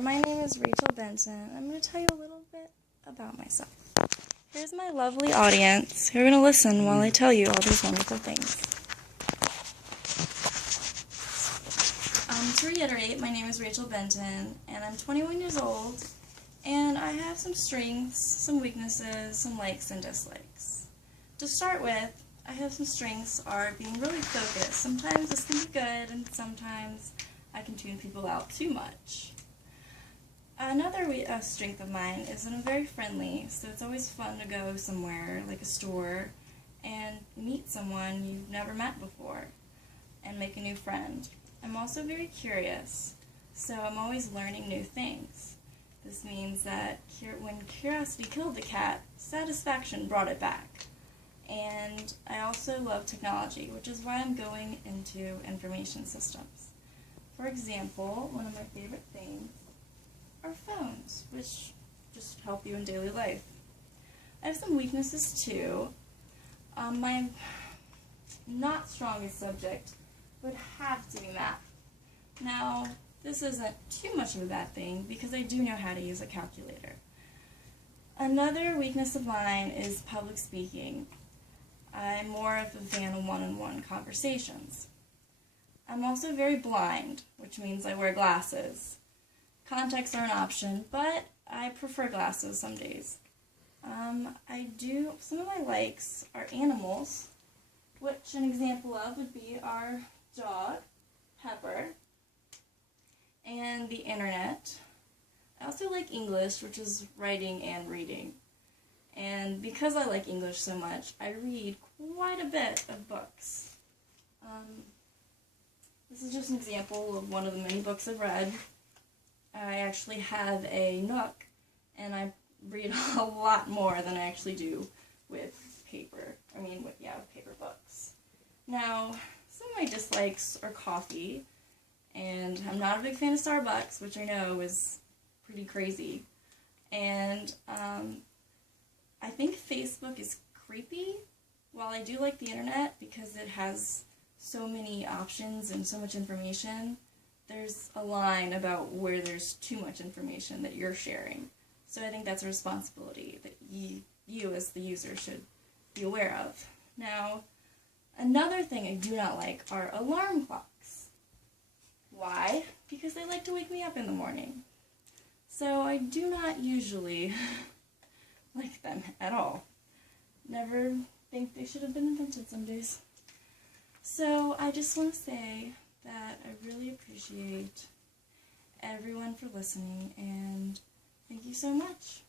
My name is Rachel Benton. I'm going to tell you a little bit about myself. Here's my lovely audience who are going to listen while I tell you all these wonderful things. To reiterate, my name is Rachel Benton, and I'm 21 years old, and I have some strengths, some weaknesses, some likes and dislikes. To start with, I have some strengths are being really focused. Sometimes this can be good, and sometimes I can tune people out too much. Another strength of mine is that I'm very friendly, so it's always fun to go somewhere, like a store, and meet someone you've never met before, and make a new friend. I'm also very curious, so I'm always learning new things. This means that when curiosity killed the cat, satisfaction brought it back. And I also love technology, which is why I'm going into information systems. For example, one of my favorite things are phones, which just help you in daily life. I have some weaknesses too. My not strongest subject would have to be math. Now, this isn't too much of a bad thing because I do know how to use a calculator. Another weakness of mine is public speaking. I'm more of a fan of one-on-one conversations. I'm also very blind, which means I wear glasses. Contacts are an option, but I prefer glasses some days. Some of my likes are animals, which an example of would be our dog, Pepper, and the internet. I also like English, which is writing and reading. And because I like English so much, I read quite a bit of books. This is just an example of one of the many books I've read. I actually have a Nook, and I read a lot more than I actually do with paper. With paper books. Now, some of my dislikes are coffee, and I'm not a big fan of Starbucks, which I know is pretty crazy. And I think Facebook is creepy, while I do like the internet because it has so many options and so much information. There's a line about where there's too much information that you're sharing. So I think that's a responsibility that you as the user should be aware of. Now, another thing I do not like are alarm clocks. Why? Because they like to wake me up in the morning. So I do not usually like them at all. Never think they should have been invented some days. So I just want to say that I really appreciate everyone for listening, and thank you so much.